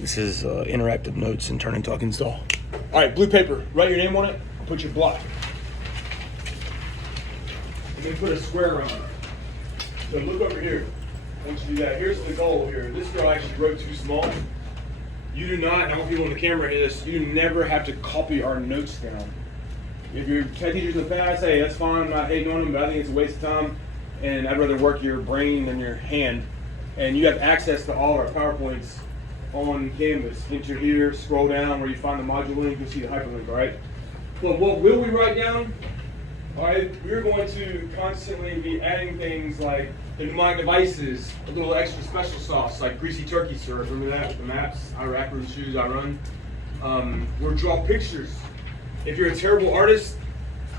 This is interactive notes and turn and talk install. All right, blue paper, write your name on it, put your block. And then put a square around it. So look over here. Once you do that, here's the goal here. This girl actually wrote too small. You do not, and I want people on the camera hear this, you never have to copy our notes down. If you've had teachers in the past, hey, that's fine, I'm not hating on them, but I think it's a waste of time, and I'd rather work your brain than your hand. And you have access to all our PowerPoints on Canvas. Enter here, scroll down where you find the module link, you'll see the hyperlink, all right? Well, what will we write down? All right, we're going to constantly be adding things like the mnemonic devices, a little extra special sauce like greasy turkey syrup. Remember that with the maps? I rack the shoes, I run. We'll draw pictures. If you're a terrible artist,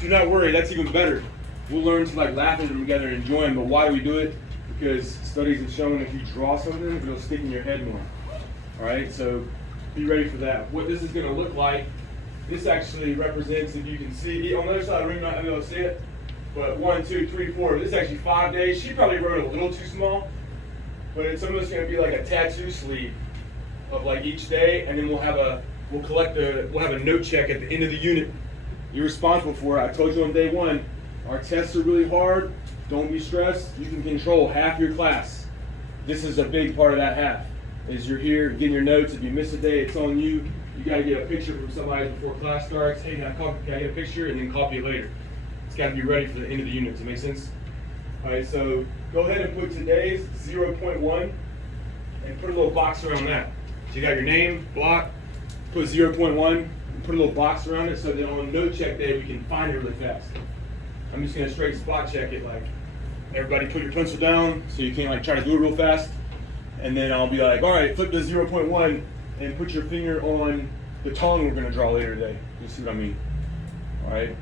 do not worry, that's even better. We'll learn to like laugh at them together and enjoy them. But why do we do it? Because studies have shown if you draw something, it'll stick in your head more. All right, so be ready for that. What this is going to look like, this actually represents, if you can see, on the other side of the room, not going to be able to see it, but 1, 2, 3, 4. This is actually 5 days. She probably wrote a little too small, but it's almost going to be like a tattoo sleeve of like each day, and then we'll have a note check at the end of the unit. You're responsible for it. I told you on day 1, our tests are really hard. Don't be stressed. You can control half your class. This is a big part of that half. Is you're here getting your notes. If you miss a day, it's on you. You got to get a picture from somebody before class starts. Hey, can I get a picture? And then copy it later. It's got to be ready for the end of the unit. Does that make sense? All right, so go ahead and put today's 0.1 and put a little box around that. So you got your name, block, put 0.1, and put a little box around it so that on note check day we can find it really fast. I'm just going to straight spot check it, like everybody put your pencil down so you can't like try to do it real fast. And then I'll be like, all right, flip to 0.1 and put your finger on the tongue we're going to draw later today. You see what I mean? All right.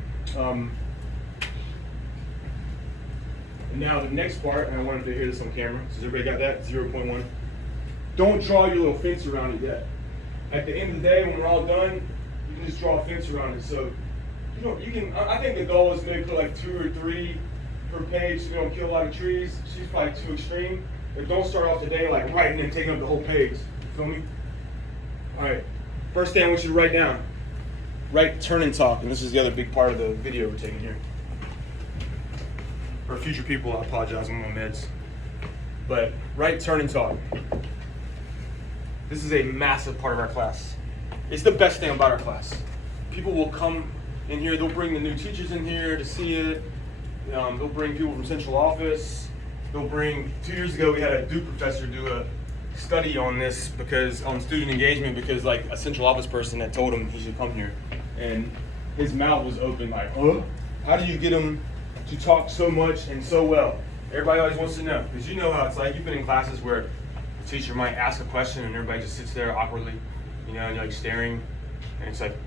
And now the next part, and I wanted to hear this on camera. So everybody got that? 0.1. Don't draw your little fence around it yet. At the end of the day, when we're all done, you can just draw a fence around it. So you can. I think the goal is maybe put like 2 or 3 per page so you don't kill a lot of trees. She's probably too extreme. But don't start off the day like writing and taking up the whole page. You feel me? All right. First thing I want you to write down. Write turn and talk. And this is the other big part of the video we're taking here. For future people, I apologize, I'm on meds. But write turn and talk. This is a massive part of our class. It's the best thing about our class. People will come in here, they'll bring the new teachers in here to see it. They'll bring people from central office. They'll bring, 2 years ago we had a Duke professor do a study on this on student engagement because like a central office person had told him he should come here. And his mouth was open like, huh? How do you get him to talk so much and so well? Everybody always wants to know, because you know how it's like. You've been in classes where the teacher might ask a question and everybody just sits there awkwardly, and you're like staring, and it's like,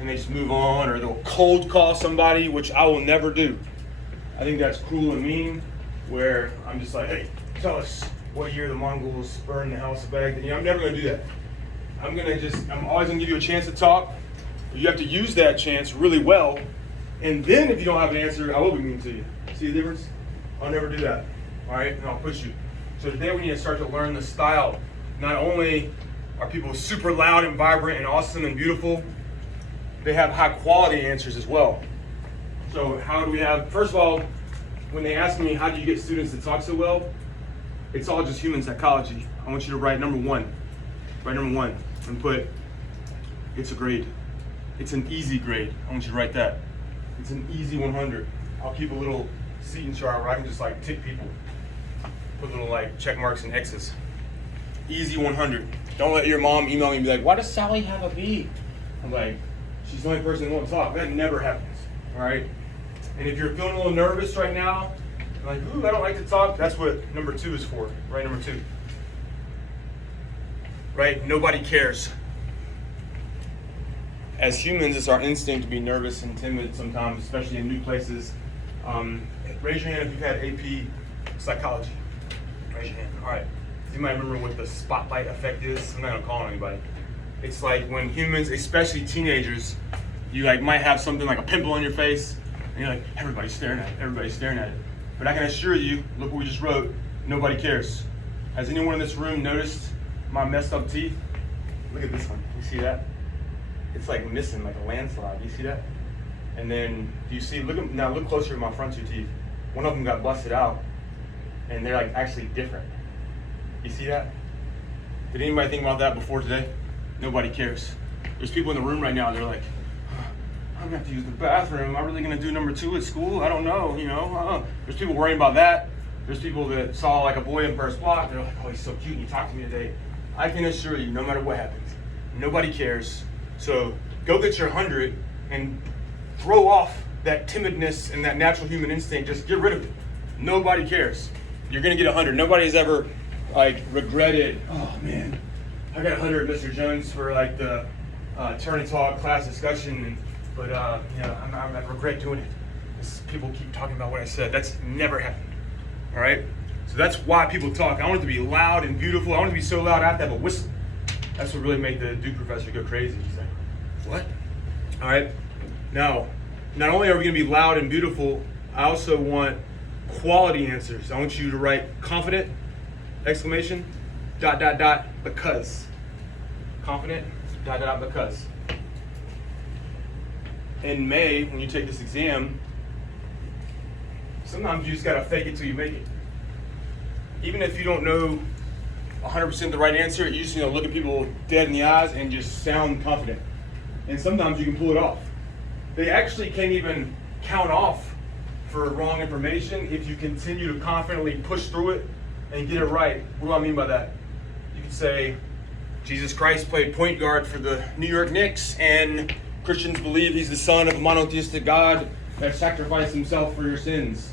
and they just move on, or they'll cold call somebody, which I will never do. I think that's cruel and mean, where I'm just like, hey, tell us what year the Mongols burned the house of Baghdad. I'm never gonna do that. I'm always gonna give you a chance to talk. But you have to use that chance really well, and then if you don't have an answer, I will be mean to you. See the difference? I'll never do that, all right? And I'll push you. So today we need to start to learn the style. Not only are people super loud and vibrant and awesome and beautiful, they have high quality answers as well. So how do we have, first of all, when they ask me, how do you get students to talk so well? It's all just human psychology. I want you to write number 1. Write number 1 and put, it's a grade. It's an easy grade. I want you to write that. It's an easy 100. I'll keep a little seating chart where I can just like tick people. Put little like check marks and X's. Easy 100. Don't let your mom email me and be like, why does Sally have a B? I'm like, she's the only person that won't talk. That never happens, all right? And if you're feeling a little nervous right now, like, ooh, I don't like to talk, that's what number 2 is for, right? Number 2. Right? Nobody cares. As humans, it's our instinct to be nervous and timid sometimes, especially in new places. Raise your hand if you've had AP psychology. Raise your hand. All right. You might remember what the spotlight effect is. I'm not gonna call on anybody. It's like when humans, especially teenagers, you like might have something like a pimple on your face, and you're like, everybody's staring at it, everybody's staring at it. But I can assure you, look what we just wrote, nobody cares. Has anyone in this room noticed my messed up teeth. Look at this one. You see that? It's like missing, like a landslide. You see that? And then do you see? Now look closer at my front two teeth. One of them got busted out, and they're like actually different. You see that? Did anybody think about that before today? Nobody cares. There's people in the room right now. They're like, I'm gonna have to use the bathroom. Am I really gonna do number 2 at school? I don't know. There's people worrying about that. There's people that saw like a boy in first block. They're like, oh, he's so cute. And he talked to me today. I can assure you, no matter what happens, nobody cares. So go get your 100 and throw off that timidness and that natural human instinct. Just get rid of it. Nobody cares. You're gonna get 100. Nobody's ever like regretted, oh man, I got 100, Mr. Jones, for like the turn and talk class discussion, but I regret doing it. People keep talking about what I said. That's never happened. All right. So that's why people talk. I want it to be loud and beautiful. I want it to be so loud I have to have a whistle. That's what really made the Duke professor go crazy. He's like, what? All right. Now, not only are we going to be loud and beautiful, I also want quality answers. I want you to write confident, exclamation, ... because. Confident, ... because. In May, when you take this exam, sometimes you just got to fake it till you make it. Even if you don't know 100% the right answer, you just look at people dead in the eyes and just sound confident. And sometimes you can pull it off. They actually can't even count off for wrong information if you continue to confidently push through it and get it right. What do I mean by that? You could say, Jesus Christ played point guard for the New York Knicks, and Christians believe he's the son of a monotheistic God that sacrificed himself for your sins.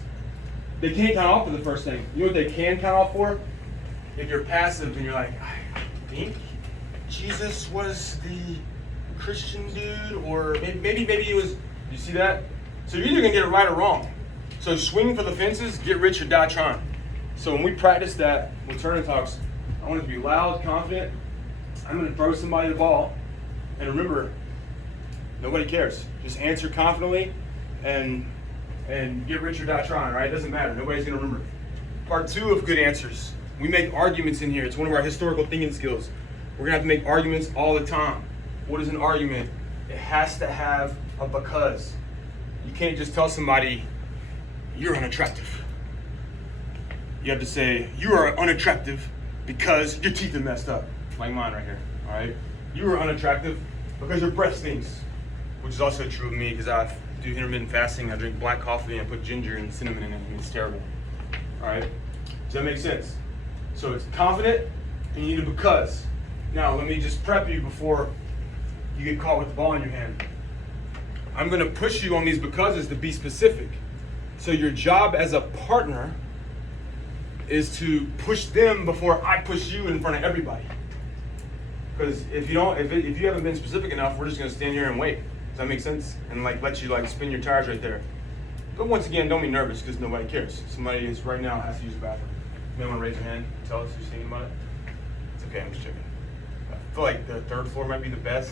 They can't count off for the first thing. You know what they can count off for? If you're passive and you're like, I think Jesus was the Christian dude, or maybe it was, you see that? So you're either gonna get it right or wrong. So swing for the fences, get rich or die trying. So when we practice that with turn and talks, I want it to be loud, confident. I'm gonna throw somebody the ball, and remember, nobody cares. Just answer confidently and get rich or die trying, right? It doesn't matter, nobody's gonna remember. Part 2 of good answers. We make arguments in here. It's one of our historical thinking skills. We're gonna have to make arguments all the time. What is an argument? It has to have a because. You can't just tell somebody, you're unattractive. You have to say, you are unattractive because your teeth are messed up. Like mine right here, all right? You are unattractive because your breath stinks, which is also true of me because I do intermittent fasting. I drink black coffee and I put ginger and cinnamon in it, and it's terrible, all right? Does that make sense? So it's confident, and you need a because. Now, let me just prep you before you get caught with the ball in your hand. I'm gonna push you on these becauses to be specific. So your job as a partner is to push them before I push you in front of everybody. Because if you haven't been specific enough, we're just gonna stand here and wait. Does that make sense? And let you spin your tires right there. But once again, don't be nervous because nobody cares. Somebody is right now has to use the bathroom. You may want to raise your hand, tell us who's thinking about it. It's okay, I'm just checking. I feel like the 3rd floor might be the best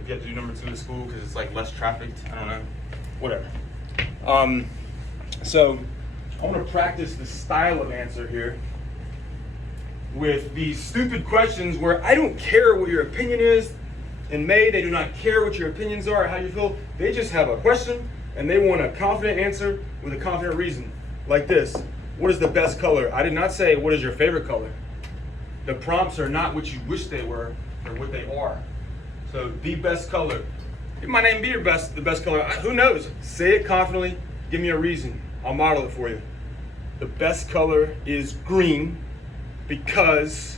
if you have to do number 2 at school because it's less trafficked. I don't know. Whatever. So I want to practice the style of answer here with these stupid questions where I don't care what your opinion is. In May, they do not care what your opinions are or how you feel. They just have a question and they want a confident answer with a confident reason. Like this. What is the best color? I did not say what is your favorite color. The prompts are not what you wish they were, they're what they are. So the best color. It might not even be the best color. Who knows? Say it confidently. Give me a reason. I'll model it for you. The best color is green because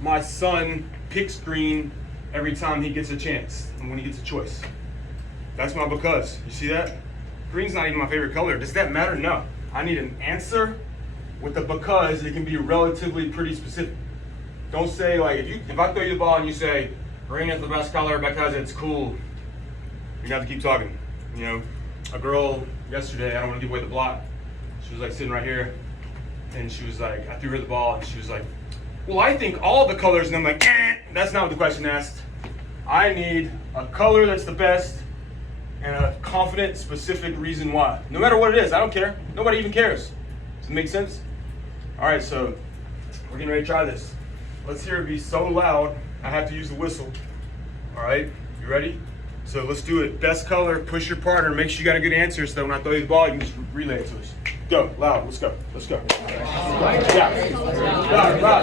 my son picks green every time he gets a chance and when he gets a choice. That's my because. You see that? Green's not even my favorite color. Does that matter? No. I need an answer with the because. It can be relatively pretty specific. Don't say if I throw you the ball and you say green is the best color because it's cool, you're gonna have to keep talking. A girl yesterday, I don't want to give away the block. She was sitting right here, and she was I threw her the ball, and she was like, well, I think all the colors, and I'm like, that's not what the question asked. I need a color that's the best and a confident, specific reason why. No matter what it is, I don't care. Nobody even cares. Does it make sense? All right, so we're getting ready to try this. let's hear it be so loud, I have to use the whistle. All right, you ready? So let's do it. Best color, push your partner, make sure you got a good answer so when I throw you the ball, you can just relay it to us. Go, loud, let's go, let's go. Yeah, loud.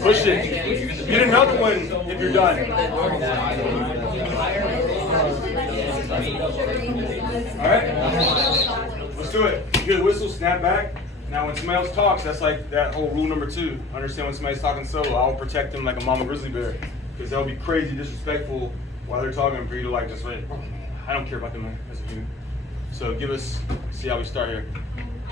Push it. Get another one if you're done. All right, let's do it. You hear the whistle, snap back. Now when somebody else talks, that's like that whole rule number 2. Understand when somebody's talking solo, I'll protect them like a mama grizzly bear. Because they'll be crazy disrespectful while they're talking for you to like just like, I don't care about them as a human. So give us, see how we start here.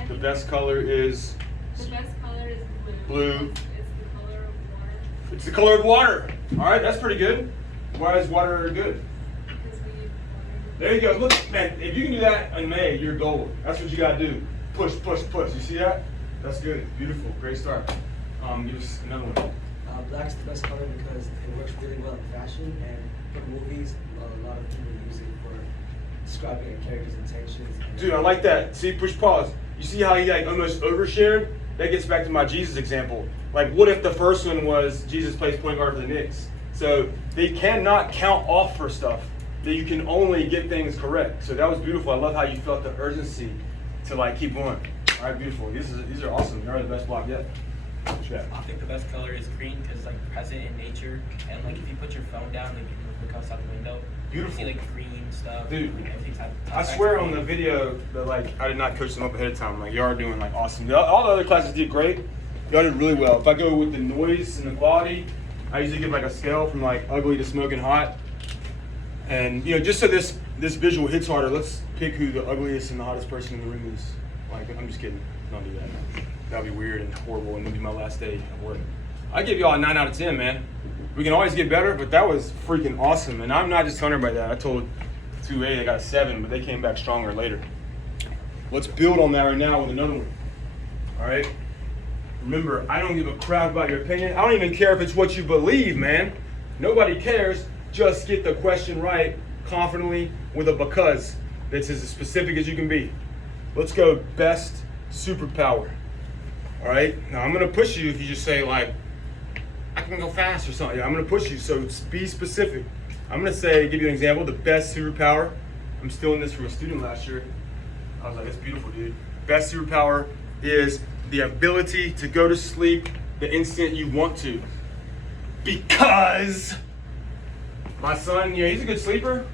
The best color is? The best color is blue. It's the color of water. It's the color of water. All right, that's pretty good. Why is water good? Because we use water. There you go. Look, man, if you can do that in May, you're gold. That's what you got to do. Push. You see that? That's good. Beautiful. Great start. Give us another one. Black's the best color because it works really well in fashion and for movies. A lot of people use it for describing a character's intentions. Dude, I like that. See, push pause. You see how he like almost overshared? That gets back to my Jesus example. Like, what if the first one was Jesus plays point guard for the Knicks? So they cannot count off for stuff. That you can only get things correct. So that was beautiful. I love how you felt the urgency to like keep going. All right, beautiful. These are awesome. You're the best block yet. I think the best color is green because like present in nature, and like if you put your phone down, like you can look outside the window. Beautiful. You see like green stuff. Dude, everything's I swear on the video that like I did not coach them up ahead of time. Like y'all are doing like awesome. All the other classes did great. Y'all did really well. If I go with the noise and the quality, I usually give like a scale from like ugly to smoking hot. And you know, just so this visual hits harder, let's pick who the ugliest and the hottest person in the room is. Like, I'm just kidding. Don't do that. That'd be weird and horrible, and it'd be my last day of work. I give y'all a 9 out of 10, man. We can always get better, but that was freaking awesome. And I'm not just telling everybody that. I told 2A they got a 7, but they came back stronger later. Let's build on that right now with another one. All right? Remember, I don't give a crap about your opinion. I don't even care if it's what you believe, man. Nobody cares. Just get the question right confidently with a because that's as specific as you can be. Let's go best superpower. All right? Now, I'm going to push you if you just say, like, I can go fast or something. I'm going to push you, so be specific. I'm going to say, give you an example, the best superpower. I'm stealing this from a student last year. I was like, that's beautiful, dude. Best superpower is the ability to go to sleep the instant you want to. Because my son, you know, he's a good sleeper,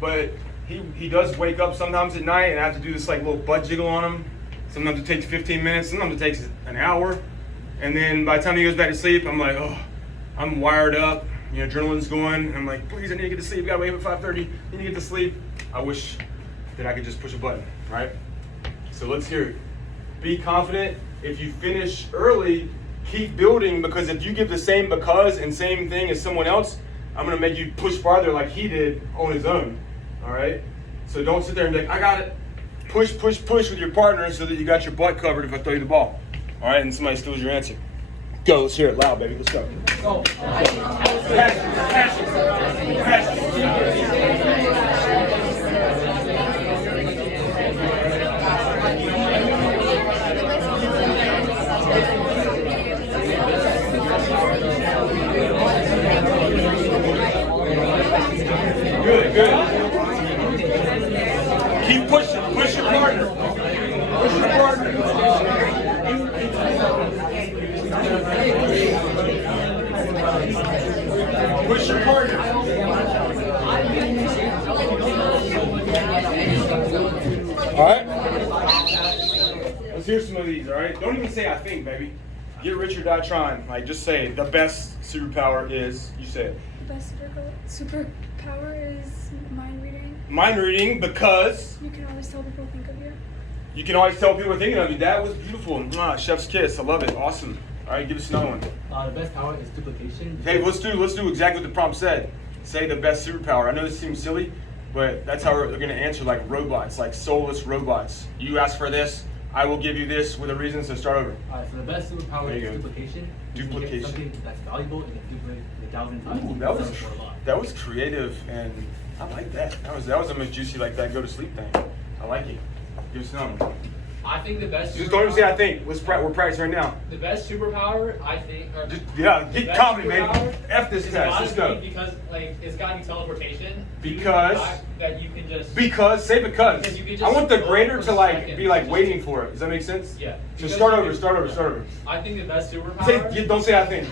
but he does wake up sometimes at night and I have to do this like little butt jiggle on him. Sometimes it takes 15 minutes, sometimes it takes an hour. And then by the time he goes back to sleep, I'm like, oh, I'm wired up, you know, adrenaline's going. And I'm like, please, I need to get to sleep. Gotta wake up at 5:30, need to get to sleep. I wish that I could just push a button, right? So let's hear it. Be confident. If you finish early, keep building, because if you give the same because and same thing as someone else, I'm gonna make you push farther like he did on his own, all right? So don't sit there and be like, I got it. Push with your partner so that you got your butt covered if I throw you the ball, all right? And somebody steals your answer. Go, let's hear it loud, baby, let's go. Go. Passion. Good. Keep pushing. Push your partner. Push your partner. All right? Let's hear some of these, all right? Don't even say I think, baby. Get rich or die trying. Like, just say the best superpower is, you say it. The best superpower is mind reading. Mind reading because You can always tell people think of you. you can always tell people are thinking of you. That was beautiful. Mwah, chef's kiss. I love it. Awesome. All right, give us another one. The best power is duplication. Hey, let's do exactly what the prompt said. say the best superpower. I know this seems silly, but that's how they're gonna answer, like robots, like soulless robots. You ask for this, I will give you this with a reason, so start over. Alright, so the best superpower There you is go. duplication. You can Duplication. get something that's valuable and then duplicate it 1,000 times. Ooh, and that sell was it for a lot. that was creative, and I like that. That was a most juicy like that go to sleep thing. I like it. Give us another one. I think the best. Just don't even say I think. We're practicing right now. The best superpower, I think. Or Just get the best comedy, man. superpower F this is test. gotta Let's go. be because like it's got to be teleportation. Because- Due to the fact that you can just. Because say because. Because you could I just want the go grader for to like seconds. be like Just- waiting for it. Does that make sense? Yeah. So Because start you over. can- Start over. Start over. I think the best superpower. Don't say I think.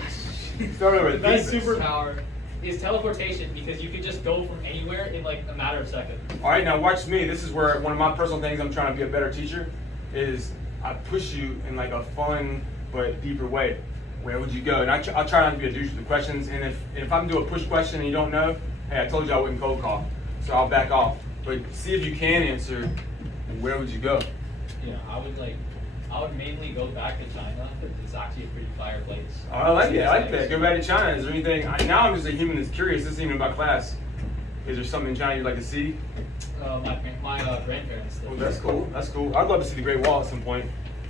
Start over. The best Think this. superpower is teleportation because you can just go from anywhere in like a matter of seconds. All right, now watch me. This is where one of my personal things I'm trying to be a better teacher is I push you in like a fun but deeper way. Where would you go? And I'll try not to be a douche with the questions. And if I'm doing a push question and you don't know, hey, I told you I wouldn't cold call, so I'll back off. But see if you can answer. Where would you go? Yeah, I would mainly go back to China. It's actually a pretty fire place. Oh, I like it. I like that. Go back to China. Is there anything? Now I'm just a human that's curious. This isn't even about class. Is there something in China you'd like to see? My grandparents. Oh, that's cool. That's cool. I'd love to see the Great Wall at some point.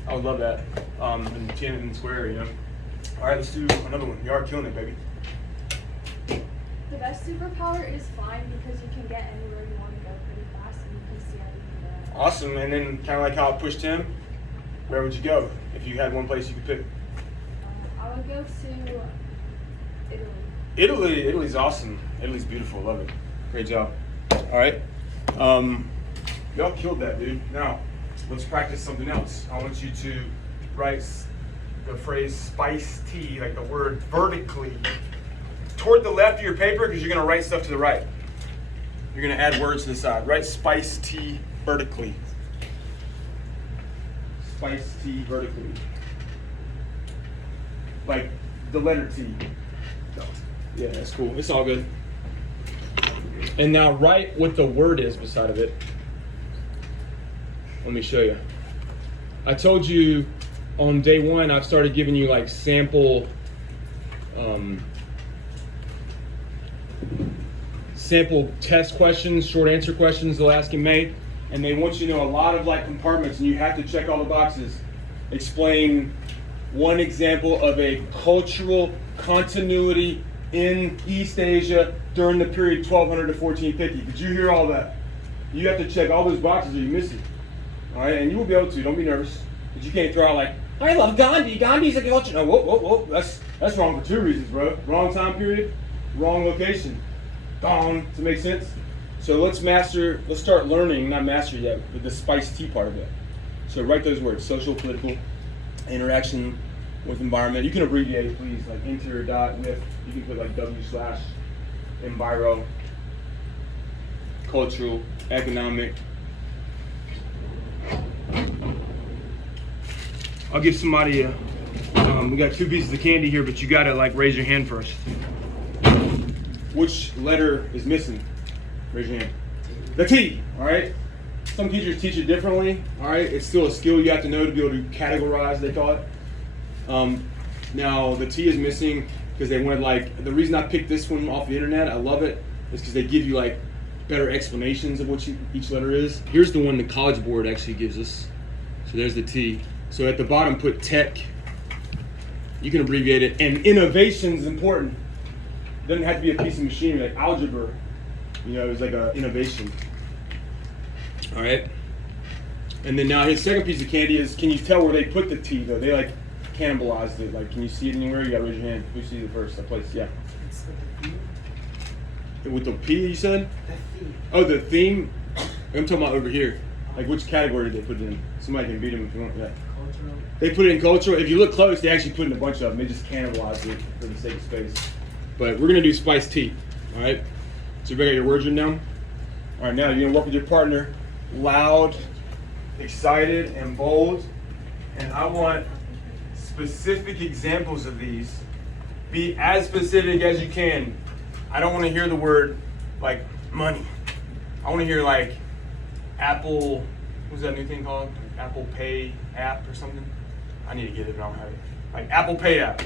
I would love that. In Tiananmen Square, you know. All right, let's do another one. You are killing it, baby. The best superpower is flying because you can get anywhere you want to go pretty fast and you can see everything around. Awesome. And then kind of like how I pushed him. Where would you go if you had one place you could pick? I would go to Italy. Italy. Italy's awesome. Italy's beautiful. Love it. Great job. All right. Y'all killed that, dude. Now, let's practice something else. I want you to write the phrase spice tea, like the word vertically, toward the left of your paper because you're going to write stuff to the right. You're going to add words to the side. Write spice tea vertically. Spice tea vertically. Like the letter T. Yeah, that's cool. It's all good. And now write what the word is beside of it. Let me show you. I told you on day one, I've started giving you like sample test questions, short answer questions they'll ask in May. And they want you to know a lot of like compartments and you have to check all the boxes. Explain one example of a cultural continuity in East Asia during the period 1200 to 1450. Did you hear all that? You have to check all those boxes or you miss it. All right, and you will be able to. Don't be nervous. But you can't throw out like, I love Gandhi. Gandhi's a culture. No, whoa. That's wrong for two reasons, bro. Wrong time period, wrong location. Does it make sense? So let's start learning, not master yet, with the spice tea part of it. So write those words: social, political, interaction with environment. You can abbreviate, please, like inter dot with. You can put like W/enviro, cultural, economic. I'll give somebody we got 2 pieces of candy here, but you gotta like raise your hand first. Which letter is missing? Raise your hand. The T, all right? Some teachers teach it differently, all right? It's still a skill you have to know to be able to categorize, they call it. Now, the T is missing because they wanted like, the reason I picked this one off the internet, I love it, is because they give you like better explanations of what each letter is. Here's the one the College Board actually gives us. So there's the T. So at the bottom, put tech. You can abbreviate it. And innovation is important. It doesn't have to be a piece of machinery like algebra. You know, it's like an innovation. All right. And then now his second piece of candy is, can you tell where they put the T though? They like cannibalized it. Like, can you see it anywhere? You gotta raise your hand. Who sees it first? That place, yeah. It's the theme. With the P, you said? The theme. Oh, the theme? I'm talking about over here. Like, which category did they put it in? Somebody can beat him if you want. Yeah. Cultural. They put it in cultural. If you look close, they actually put in a bunch of them. They just cannibalized it for the sake of space. But we're gonna do spice tea. All right. So you got your words written down. All right. Now you're gonna work with your partner. Loud, excited, and bold. And I want specific examples of these. Be as specific as you can. I don't want to hear the word like money. I want to hear like Apple. What's that new thing called? Apple Pay app or something? I need to get it, but I don't have it. Like Apple Pay app.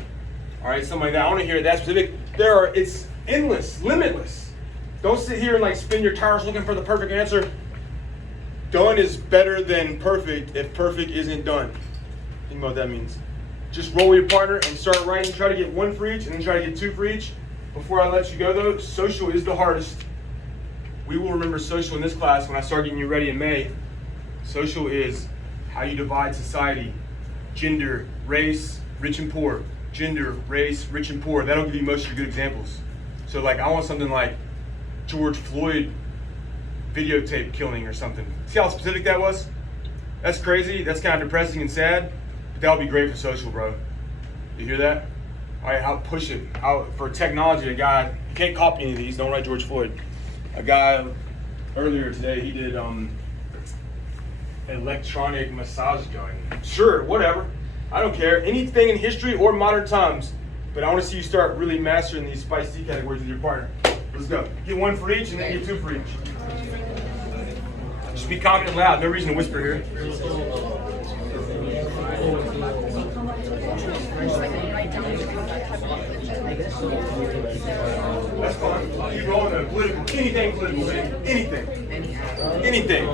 All right, something like that. I want to hear that specific. It's endless, limitless. Don't sit here and like spin your tires looking for the perfect answer. Done is better than perfect if perfect isn't done. Think about what that means. Just roll with your partner and start writing. Try to get 1 for each and then try to get 2 for each. Before I let you go though, social is the hardest. We will remember social in this class when I start getting you ready in May. Social is how you divide society. Gender, race, rich and poor. Gender, race, rich and poor. That'll give you most of your good examples. So like I want something like George Floyd videotape killing or something. See how specific that was? That's crazy. That's kind of depressing and sad. But that'll be great for social, bro. You hear that? All right, I'll push it. For technology, a guy, you can't copy any of these. Don't write George Floyd. A guy earlier today, he did electronic massage gun. Sure, whatever. I don't care. Anything in history or modern times. But I want to see you start really mastering these SPICET categories with your partner. Let's go. Get 1 for each and then get 2 for each. Just be confident and loud. No reason to whisper here. That's fine. Keep rolling the political. Anything political, man. Anything. Anything.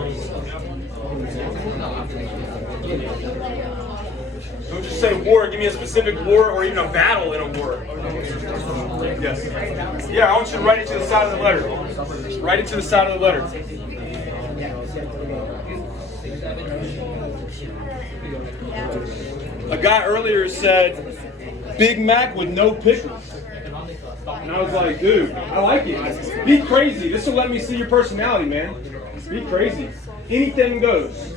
Don't just say war. Give me a specific war or even a battle in a war. Yes. Yeah, I want you to write it to the side of the letter. Write it to the side of the letter. A guy earlier said, Big Mac with no pickles. And I was like, dude, I like it. Be crazy. This will let me see your personality, man. Be crazy. Anything goes.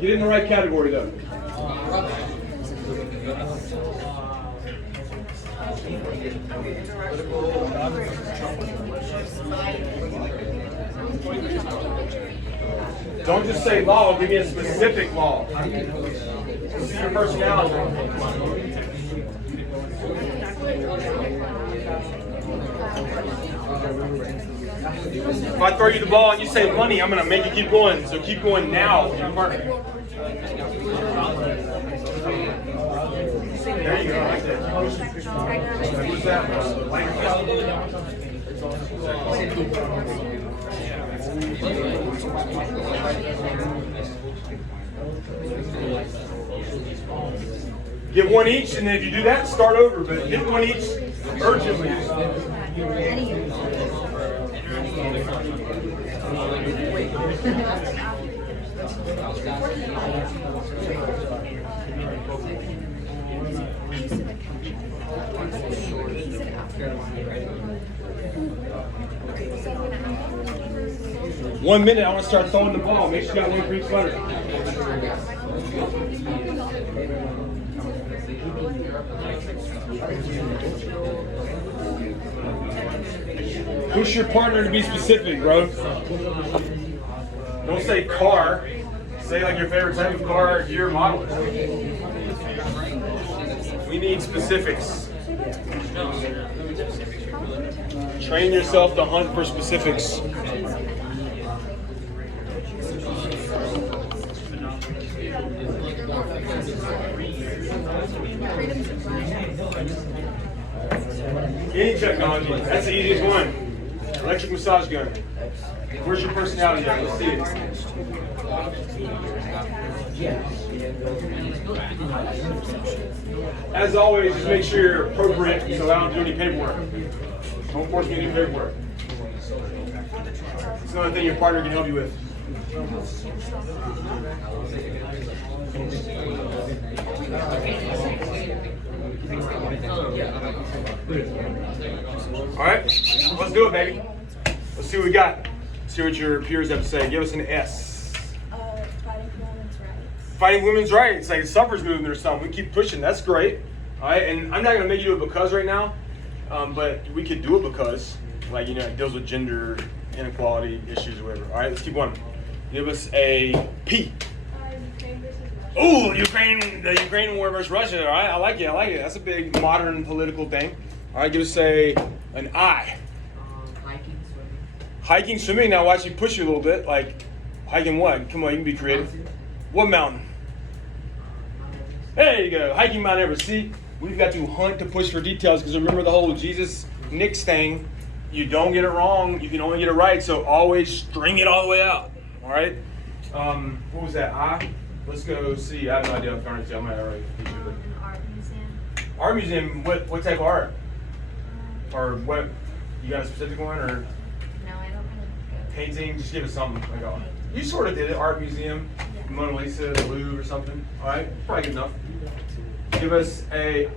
Get in the right category, though. Don't just say law, give me a specific law. See your personality. If I throw you the ball and you say money, I'm going to make you keep going. So keep going now with your partner. There you go. Like that. Who's that? Get 1 each, and then if you do that, start over. But get 1 each urgently. One minute, I want to start throwing the ball. Make sure you got 1 for each letter. Push your partner to be specific, bro. Don't say car. Say like your favorite type of car, year, model. We need specifics. Train yourself to hunt for specifics. Any technology, that's the easiest one. Electric massage gun. Where's your personality at? Let's see it. As always, just make sure you're appropriate so I don't do any paperwork. Don't force me to do paperwork. It's another thing your partner can help you with. All right, let's do it, baby. Let's see what we got. See what your peers have to say. Give us an S. Fighting for women's rights. Fighting women's rights, like a suffrage movement or something. We keep pushing. That's great. All right, and I'm not gonna make you do it because right now, but we could do it because, like, you know, it deals with gender inequality issues or whatever. All right, let's keep going. Give us a P. Ukraine versus Russia. Oh, the Ukraine war versus Russia. All right, I like it. I like it. That's a big modern political thing. All right, give us an I. Hiking, swimming. Hiking, swimming. Now watch you push you a little bit. Like hiking what? Come on, you can be creative. What mountain? There you go. Hiking Mount Everest. See, we've got to hunt to push for details because remember the whole Jesus Nix thing. you don't get it wrong. You can only get it right. So always string it all the way out. All right. What was that? Let's go see. I have no idea. I'm trying to see. I'm gonna already. An art museum. Art museum. What type of art? Or what? You got a specific one or No, I don't really go. painting? Just give us something. Like, you sort of did it. Art museum, Yeah. Mona Lisa, the Louvre, or something. All right, probably good enough. Give us a.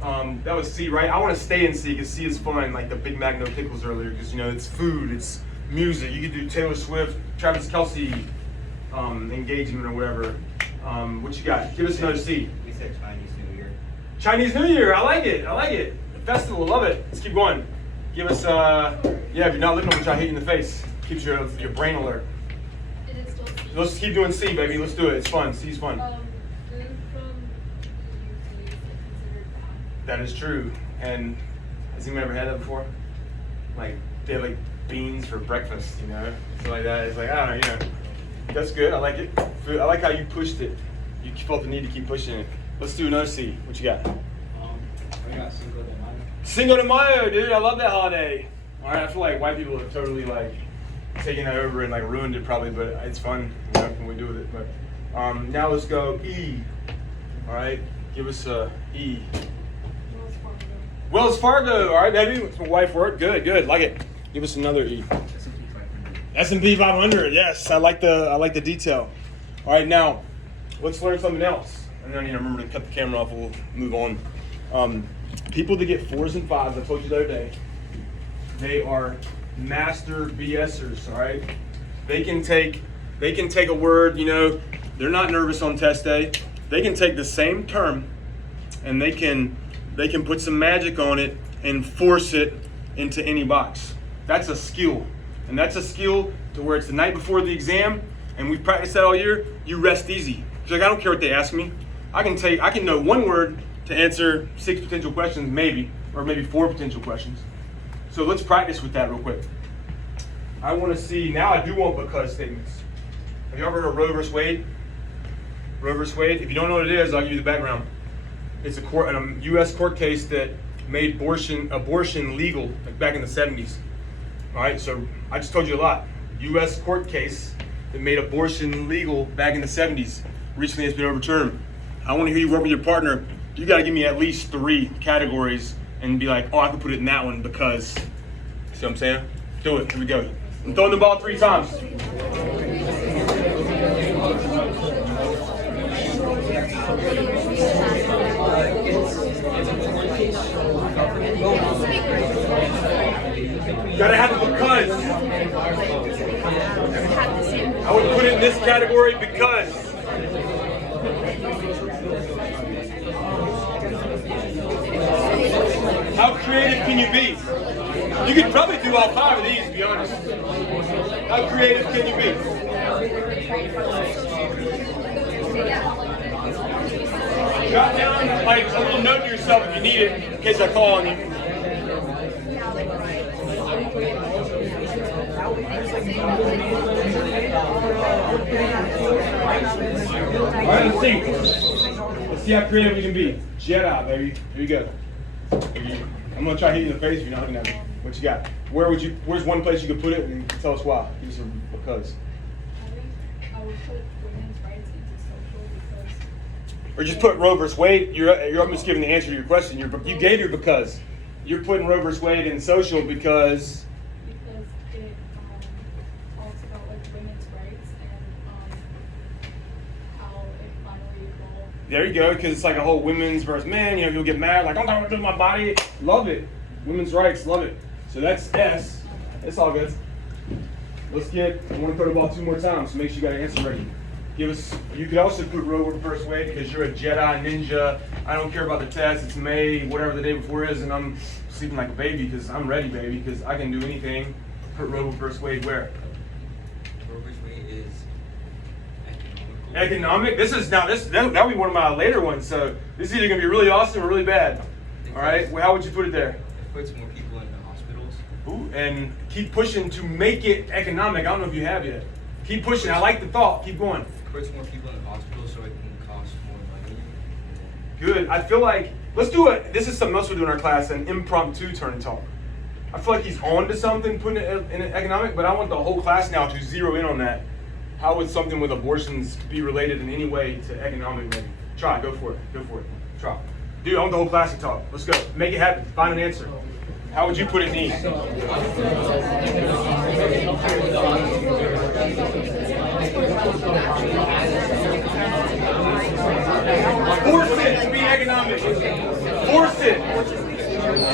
That was C, right? I want to stay in C because C is fun, like the Big Mac no pickles earlier, because it's food, it's music. You could do Taylor Swift, Travis Kelce engagement or whatever. What you got? Give us another C. We said Chinese New Year. Chinese New Year. I like it. I like it. Festival. Love it. Let's keep going. Give us. Yeah. If you're not living, I'm trying to hit you in the face. Keeps your brain alert. It is still C. Let's keep doing C, baby. Let's do it. It's fun. C's fun. Food from the UK is considered bad. That is true. And has anyone ever had that before? Like they have like beans for breakfast, something like that. It's like I don't know, That's good. I like it. I like how you pushed it. You felt the need to keep pushing it. Let's do another C. What you got? I got Cinco de Mayo. Cinco de Mayo, dude. I love that holiday. All right. I feel like white people have totally like taken that over and like ruined it probably, but it's fun. What can we do with it? But now let's go E. All right. Give us a E. Wells Fargo. Wells Fargo, all right, baby. It's my wife word. Good, good. Like it. Give us another E. S&P 500. Yes, I like the detail. All right, now let's learn something else. And then remember to cut the camera off. We'll move on. People that get 4s and 5s, I told you the other day, they are master BSers. All right, they can take a word. They're not nervous on test day. They can take the same term, and they can put some magic on it and force it into any box. That's a skill. And that's a skill to where it's the night before the exam, and we've practiced that all year. You rest easy. It's like, I don't care what they ask me. I can know one word to answer 6 potential questions, maybe, or maybe 4 potential questions. So let's practice with that real quick. I want to see, now I do want because statements. Have you ever heard of Roe versus Wade? Roe versus Wade? If you don't know what it is, I'll give you the background. It's a U.S. court case that made abortion legal back in the 70s. All right, so I just told you a lot. U.S. court case that made abortion legal back in the 70s. Recently, it's been overturned. I want to hear you work with your partner. You got to give me at least 3 categories and be like, oh, I can put it in that one because. See what I'm saying? Do it. Here we go. I'm throwing the ball 3 times. Gotta have it because. I would put it in this category because. How creative can you be? You could probably do all 5 of these, to be honest. How creative can you be? Jot down like a little note to yourself if you need it, in case I call on you. All right, let's see. Let's see how creative we can be. Jedi, baby. Here you go. I'm gonna try to hit you in the face if you're not looking at me. What you got? Where's one place you could put it and tell us why? Give us a because. I would put women's rights into social because. Or just put Roe versus Wade. You're almost giving the answer to your question. You gave your because. You're putting Roe versus Wade in social because. Because it talks about like women's rights and how it finally evolved. There you go, because it's like a whole women's versus men. You'll get mad, like, I'm talking about my body. Love it. Women's rights, love it. So that's S. It's all good. I want to throw the ball 2 more times, so make sure you got an answer ready. You could also put Roe versus Wade because you're a Jedi ninja. I don't care about the test. It's May, whatever the day before is, and I'm sleeping like a baby because I'm ready, baby, because I can do anything. Put Roe versus Wade where? Roe versus Wade is economical. Economic? That'll be one of my later ones, so this is either going to be really awesome or really bad. All right, well, how would you put it there? It puts more people in the hospitals. Ooh, and keep pushing to make it economic. I don't know if you have yet. Keep pushing. I like the thought. Keep going. It puts more people in the hospitals so it can cost more money. Good. I feel like, let's do it. This is something else we do in our class, an impromptu turn and talk. I feel like he's on to something putting it in economic, but I want the whole class now to zero in on that. How would something with abortions be related in any way to economic maybe? Try, go for it, try. Dude, I want the whole class to talk. Let's go, make it happen, find an answer. How would you put it in these? Force it to be economic. Force it.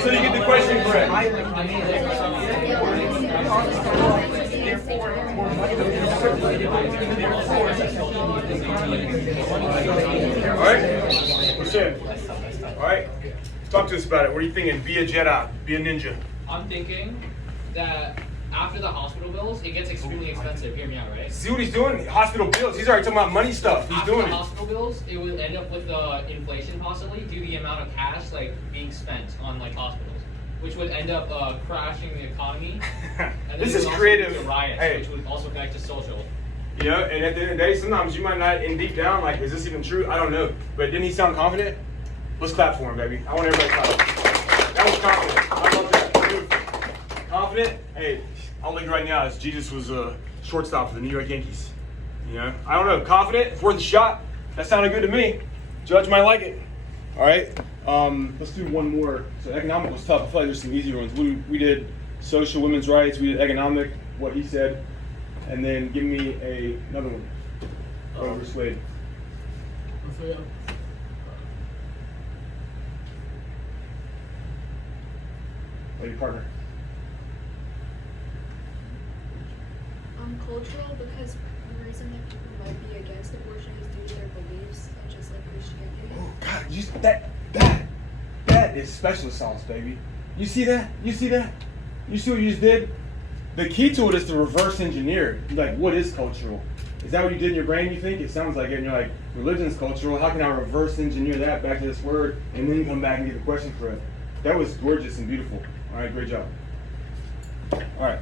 So you get the question correct. Alright? What's it? Alright? Talk to us about it. What are you thinking? Be a Jedi. Be a ninja. I'm thinking that after the hospital bills, it gets extremely expensive. Hear me out, right? See what he's doing? Hospital bills. He's already talking about money stuff. He's After doing the it. hospital bills, it would end up with inflation possibly due to the amount of cash like being spent on like hospitals, which would end up crashing the economy. And then This it is would also creative. lead to riots, Hey. which would also connect to social. Yeah, and at the end of the day, sometimes you might not, and deep down, like, is this even true? I don't know. But didn't he sound confident? Let's clap for him, baby. I want everybody to clap. That was confident. I love that. Beautiful. Confident? Hey, I'll look right now as Jesus was a shortstop for the New York Yankees. You know? I don't know. Confident? It's worth a shot. That sounded good to me. Judge might like it. All right. Let's do one more. So economic was tough. I feel like there's some easy ones. We did social, women's rights. We did economic, what he said. And then give me another one. Over Slade. Lady partner. Cultural, because the reason that people might be against abortion is due to their beliefs, such as like Christianity. Oh God, that is special sauce, baby. You see that? You see that? You see what you just did? The key to it is to reverse engineer. Like, what is cultural? Is that what you did in your brain, you think? It sounds like it, and you're like, religion's cultural. How can I reverse engineer that back to this word and then come back and get the question correct? That was gorgeous and beautiful. All right, great job. All right.